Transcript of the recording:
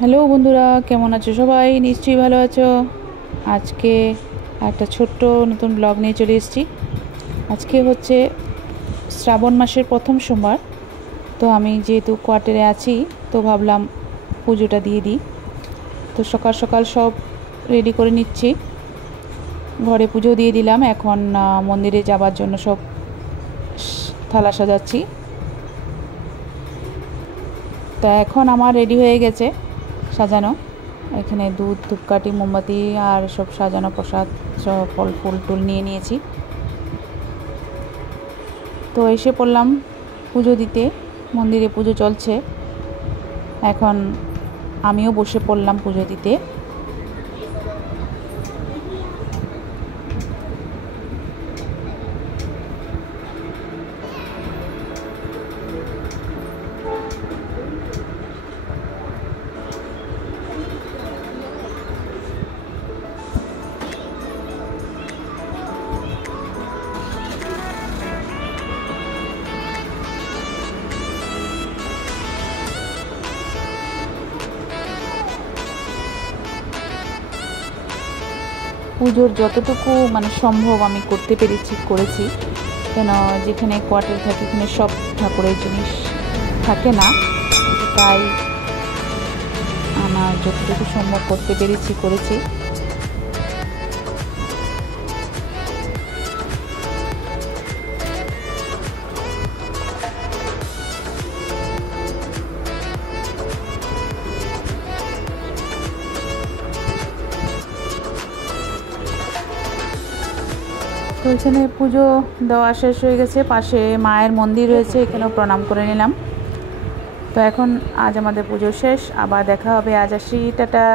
Hello বন্ধুরা, কেমন আছো সবাই? নিশ্চয়ই ভালো আছো। আজকে একটা ছোট্ট নতুন ব্লগ নিয়ে চলে এসেছি। আজকে হচ্ছে শ্রাবণ মাসের প্রথম সোমবার। তো আমি যেহেতু কোয়ার্টারে আছি, তো ভাবলাম পুজোটা দিয়ে দিই। তো সকাল সকাল সব রেডি করে নিচ্ছি, ঘরে পুজো দিয়ে দিলাম। এখন মন্দিরে যাবার জন্য সব থালা সাজাচ্ছি। তো এখন আমার রেডি হয়ে গেছে সাজানো। এখানে দুধ, ধূপকাঠি, মোমবাতি আর সব সাজানো প্রসাদ, সব ফল ফুল টুল নিয়ে নিয়েছি। তো এসে পড়লাম পুজো দিতে। মন্দিরে পুজো চলছে, এখন আমিও বসে পড়লাম পুজো দিতে। পুজোর যতটুকু সম্ভব আমি করতে করেছি। কেন যেখানে কোয়ার্টার থাকে এখানে সব ঠাকুরের জিনিস থাকে না, তাই আমার যতটুকু সম্ভব করতে করেছি। তো এখানে পুজো দেওয়া শেষ হয়ে গেছে, পাশে মায়ের মন্দির রয়েছে, এখানেও প্রণাম করে নিলাম। তো এখন আজ আমাদের পুজো শেষ, আবার দেখা হবে। আজ আসি, টাটা।